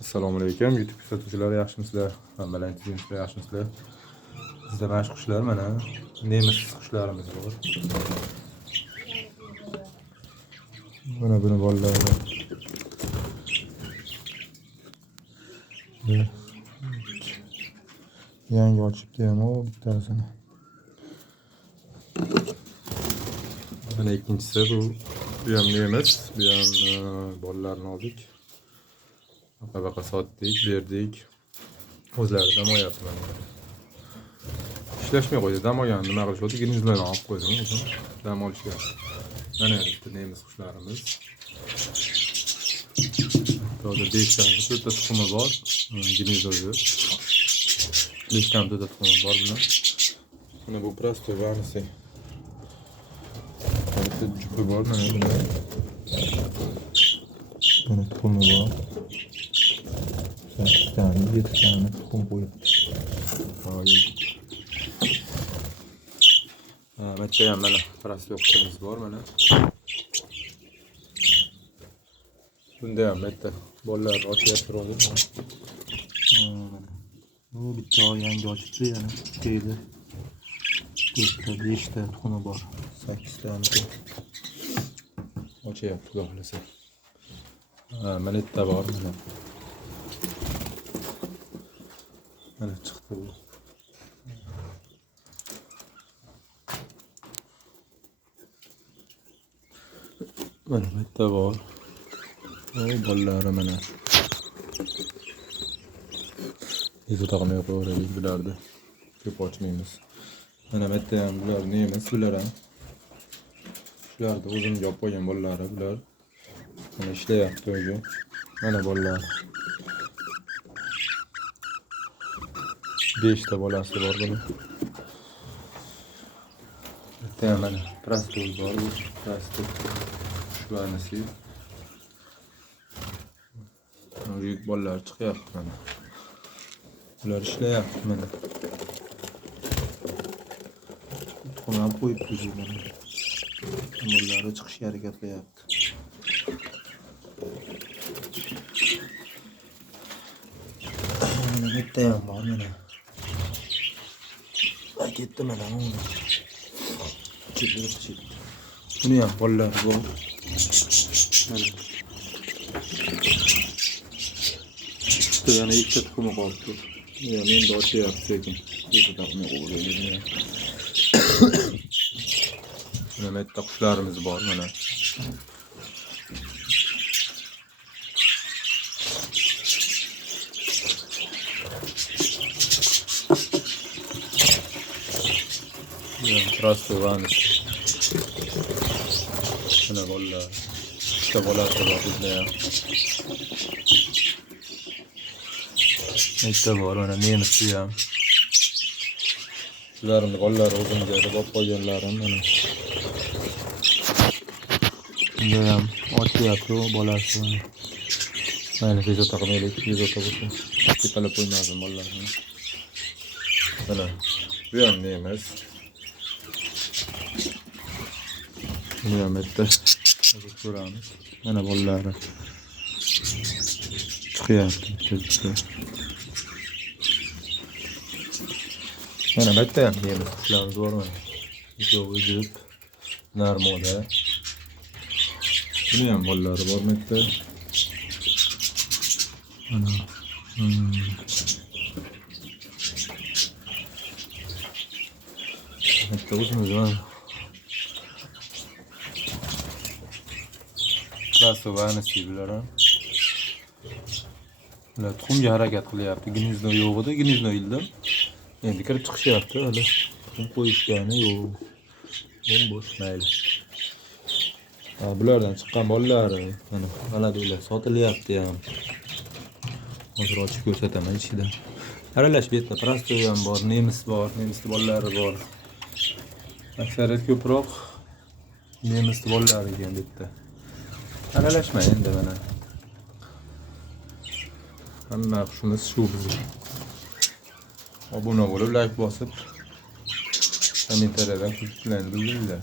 Assalomu alaykum YouTube kuzatuvchilari, yaxshimisizlar? Hammalar tizimizda yaxshimisizlar? Bizda mashq qushlar mana nemis qushlarimiz bor. Mana buni bolalari. Yangi ochibdi ham o bittasini. Mana ikkinchisi bu ham nemis, bu ham bolalarni oldik. Baqa sotdik, berdik. O'zlari dam olyapti mana. İşləşmə qoydu, dam olgan nima qilishdi? Ginizlarni olib qo'ydim o'zim. Dam olishyapti. Mana bitta nemis qushlarimiz. Hozir 5 ta tuxumi bor. Giniz o'zi. 5 ta tuxumi bor bular. Mana bu prostoy varnisi. Bitta jupi bor mana bunda. Mana tuxumi bor. 8 tane, 7 tane tuxum qo'yibdi. Bitta ham mana prostoy qushimiz bor mana. Bunda ham bitta bolalar ochyapti hozir. Bu bitta yangi ochibdi yana. Deydi. 5 ta tuxumi bor. 8 tane ochyapti xudo xolasa. Mana bitta bor mana. Mana chiqdi bu. Mana bitta bor. Bolalari mana. Biz o'taqmay qo'yaylik bularni. Ko'p ochmaymiz. Mana bitta ham bular nemis, bular ham. Shularni o'zim olib qo'ygan bolalari bular. Mana ishlayapti o'zi. Mana bolalar. 5 ta bolasi bor buni. Bitta ham mana prostoy bor, prostoy. Shularnisi. Büyük bolalar chiqyapti mana. Bular ishlayapti mana. Tuxum ham qo'yibdi mana. Bolalari chiqishga harakat qilyapti. Mana bitta ham bor mana. Ketdi mana uni. Buni ham bolalar bor. Mana. Yana ikkita tuxumi qolibdi. Yana endi ochyapti lekin o'zi taqmay qo'ygan. Mana bitta qushlarimiz bor mana. Prostoy varnisi. Mana bolalar. İşte bolasi bor bizda ham. Bitta bor mana nemis ham. Shularni bolalari o'zim joyda olib qo'yganlarim mana. Bunda ham ochyapti bolasi. Mana bezovta qilmaylik, bezovta bo'lsa tepalab qo'ymasin bolalarni. Mana bu ham nemis. Bu ham bitta. Hozir ko'ramiz. Mana bolalari. Chiqyapti. Mana bitta ham nemis qushlarimiz bor mana. Ikkovi jup, narmoda. Buni ham bolalari bor bitta. Mana. Bitta o'zimiz bor. Prostoy varnisi bular ham. Ular tuxumga harakat qilyapti. Ginizno yo'q edi, ginizno ildim. Endi kirib chiqishyapti hali. Tuxum qo'yishgani yo'q. Bo'sh mayli. Bulardan chiqqan bolalari mana bular sotilyapti ham. Hozir ochib ko'rsataman ichida. Aralash bitta prostoy ham bor, nemis bor, nemis bolalari bor. Aksariyat ko'proq nemis bolalari ekan bitta. Aralashma endi mana. Hamma qushimiz shu bizning. Obuna bo'lib, like bosib, kommentariyada fikrlaringizni bildiringlar.